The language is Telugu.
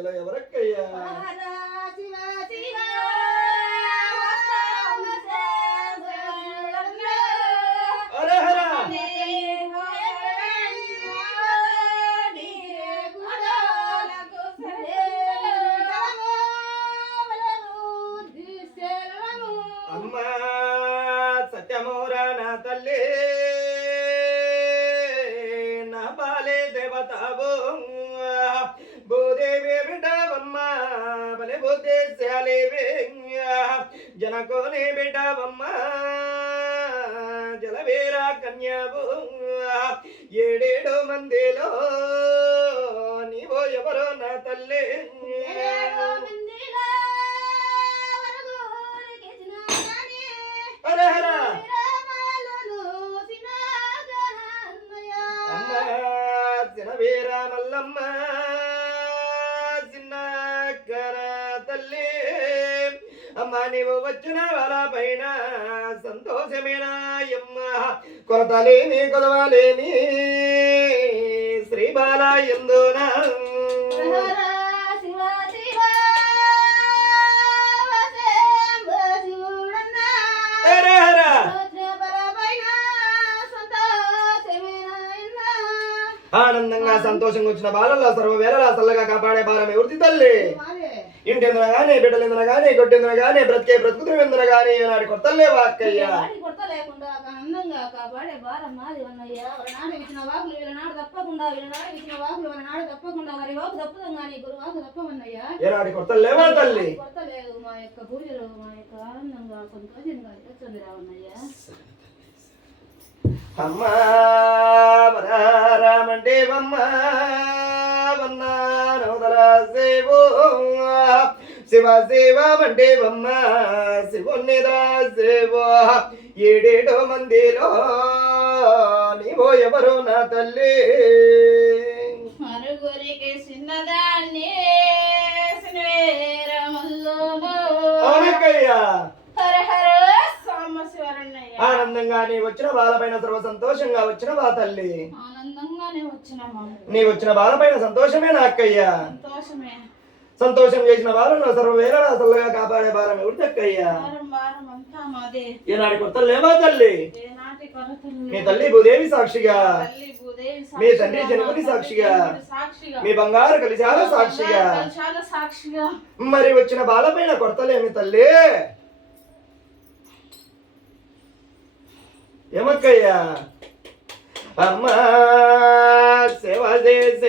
మధ్యలో ఎవరక్కయ్యా? అమ్మా సత్యమోరా నా తల్లి నా పాలే దేవతావు బలే జనకోనే బిడ్డవమ్మ జలవేరా కన్యావు ఏడేడో మందిలో నీవో ఎవరో నా తల్లే. తల్లి. అమ్మా నీవు వచ్చిన వాళ్ళ పైన సంతోషమేనా అమ్మ కొరతలేమి కొదవలేమి శ్రీ బాల ఎందునా ఆనందంగా సంతోషంగా వచ్చిన బాలల్లో సర్వ వేళలా చల్లగా కాపాడే భారం ఎవరిది తల్లి. ఇంటెందున గానీ బిడ్డలెందున గానీ గొడ్డెందున గానీ బ్రతికే బ్రతుకుతున్న ఎందున గానీ నాడి కొత్తలే వాక్కయ్యా. కొత్త లేకుండా ఆనందంగా కాపాడే భారం మాది అన్నయ్య. నాడు ఇచ్చిన వాకులు వీళ్ళ నాడు తప్పకుండా వీళ్ళ నాడు ఇచ్చిన వాకులు వాళ్ళ నాడు తప్పకుండా మరి వాకు తప్పదు కానీ గురు వాకు తప్పమన్నయ్య ఏనాడి కొత్తలేవా తల్లి? కొత్త లేదు మా యొక్క పూజలు మా యొక్క ఆనందంగా సంతోషంగా తెచ్చింది రావన్నయ్య అమ్మా వరారామంటే అమ్మ వన్నానోదర సేవో శివ. శివ మంటే అమ్మ శివునిదా సేవో ఏడేడో మందిలో నీవో ఎవరో నా తల్లి. మరుగురికి చిన్నదాన్ని అవునక్కయ్యా. ఆనందంగా నీ వచ్చిన బాలపైన సర్వ సంతోషంగా వచ్చిన బా తల్లి. వచ్చినామా నీ వచ్చిన బాలపైన సంతోషమే నా అక్కయ్యా సంతోషమే. సంతోషం చేసిన బాలను సర్వ వేళ అసలుగా కాపాడే భారం ఎవరి మాదే. ఈనాటి కొత్త లేవా తల్లి? మీ తల్లి భూదేవి సాక్షిగా. మీ తండ్రి మా సాక్షిగా, మీ బంగారు కలిశాల సాక్షిగా. మరి వచ్చిన బాలపైన కొడతలేమి తల్లి. ఏమక్కయ్యా? అమ్మా సేవ చేసే